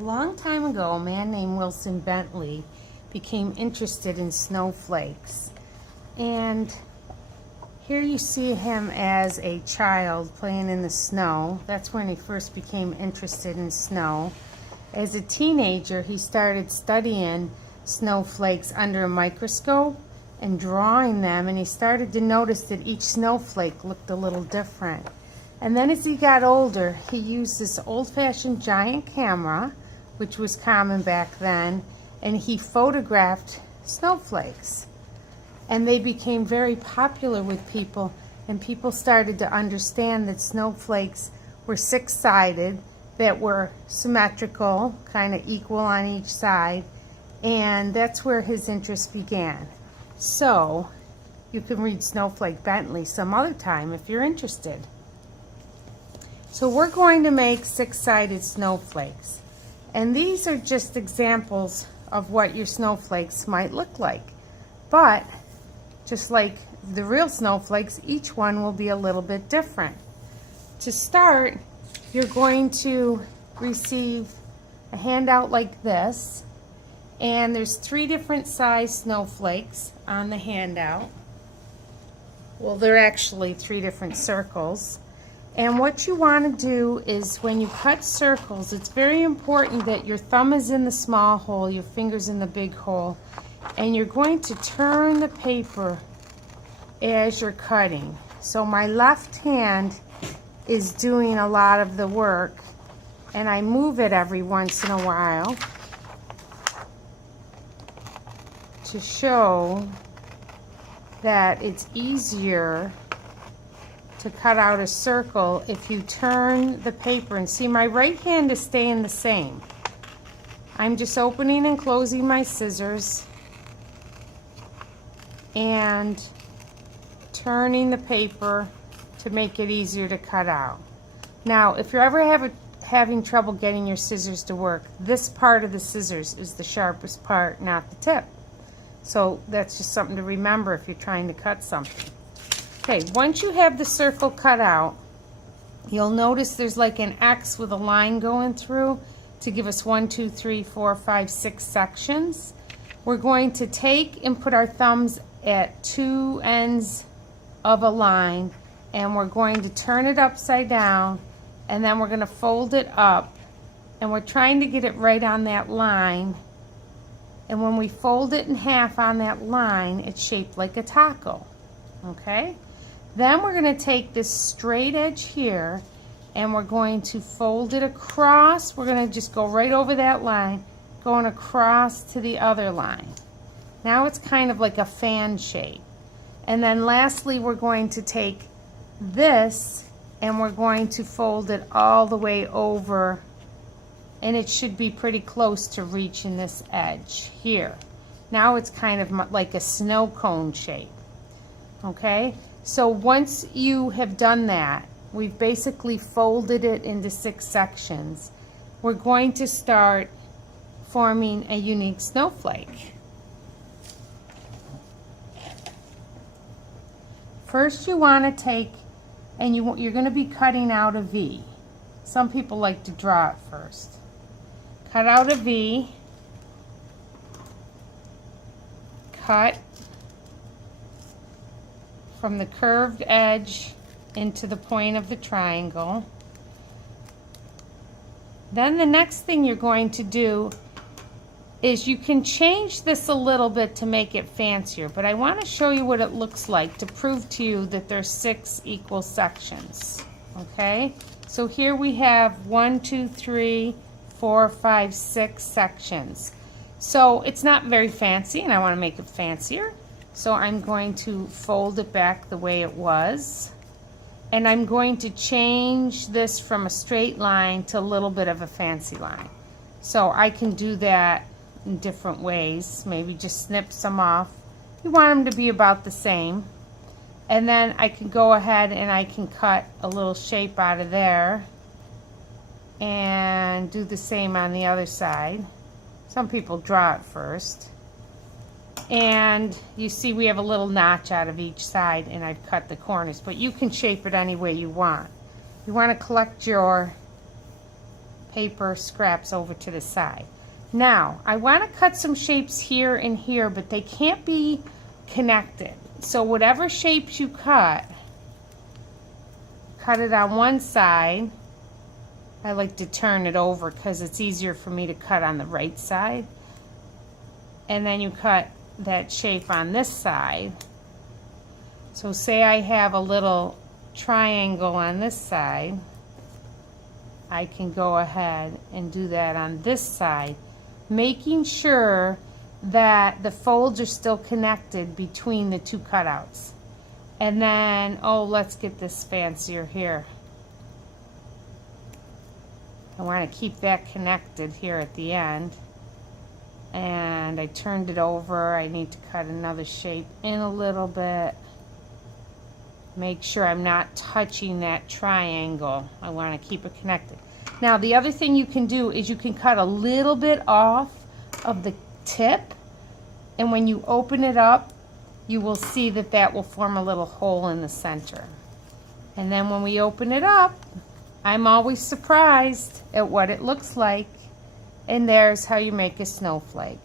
A long time ago, a man named Wilson Bentley became interested in snowflakes. And here you see him as a child playing in the snow. That's when he first became interested in snow. As a teenager, he started studying snowflakes under a microscope and drawing them, and he started to notice that each snowflake looked a little different. And then as he got older, he used this old-fashioned giant camera, which was common back then, and he photographed snowflakes. And they became very popular with people, and people started to understand that snowflakes were six-sided, that were symmetrical, kind of equal on each side, and that's where his interest began. So, you can read Snowflake Bentley some other time if you're interested. So we're going to make six-sided snowflakes. And these are just examples of what your snowflakes might look like. But, just like the real snowflakes, each one will be a little bit different. To start, you're going to receive a handout like this. And there's 3 different size snowflakes on the handout. Well, they're actually 3 different circles. And what you want to do is when you cut circles, it's very important that your thumb is in the small hole, your fingers in the big hole, and you're going to turn the paper as you're cutting. So my left hand is doing a lot of the work, and I move it every once in a while to show that it's easier to cut out a circle if you turn the paper. And see, my right hand is staying the same. I'm just opening and closing my scissors and turning the paper to make it easier to cut out. Now, if you're ever having trouble getting your scissors to work, this part of the scissors is the sharpest part, not the tip. So that's just something to remember if you're trying to cut something. Okay, once you have the circle cut out, you'll notice there's like an X with a line going through to give us 1, 2, 3, 4, 5, 6 sections. We're going to take and put our thumbs at 2 ends of a line, and we're going to turn it upside down, and then we're going to fold it up, and we're trying to get it right on that line. And when we fold it in half on that line, it's shaped like a taco. Okay? Then we're going to take this straight edge here, and we're going to fold it across. We're going to just go right over that line, going across to the other line. Now it's kind of like a fan shape. And then lastly, we're going to take this, and we're going to fold it all the way over, and it should be pretty close to reaching this edge here. Now it's kind of like a snow cone shape. Okay? So once you have done that, we've basically folded it into 6 sections. We're going to start forming a unique snowflake. First you want to take, and you're going to be cutting out a V. Some people like to draw it first. Cut out a V, cut from the curved edge into the point of the triangle. Then the next thing you're going to do is you can change this a little bit to make it fancier, but I want to show you what it looks like to prove to you that there's 6 equal sections. Okay? So here we have 1, 2, 3, 4, 5, 6 sections. So it's not very fancy, and I want to make it fancier. So I'm going to fold it back the way it was, and I'm going to change this from a straight line to a little bit of a fancy line. So I can do that in different ways. Maybe just snip some off. You want them to be about the same. And then I can go ahead and I can cut a little shape out of there and do the same on the other side. Some people draw it first. And you see we have a little notch out of each side, and I've cut the corners, but you can shape it any way you want. You want to collect your paper scraps over to the side. Now, I want to cut some shapes here and here, but they can't be connected. So whatever shapes you cut it on one side. I like to turn it over because it's easier for me to cut on the right side. And then you cut that shape on this side. So say I have a little triangle on this side. I can go ahead and do that on this side, making sure that the folds are still connected between the two cutouts. And then, oh, let's get this fancier here. I want to keep that connected here at the end. And I turned it over. I need to cut another shape in a little bit. Make sure I'm not touching that triangle. I want to keep it connected. Now, the other thing you can do is you can cut a little bit off of the tip. And when you open it up, you will see that that will form a little hole in the center. And then when we open it up, I'm always surprised at what it looks like. And there's how you make a snowflake.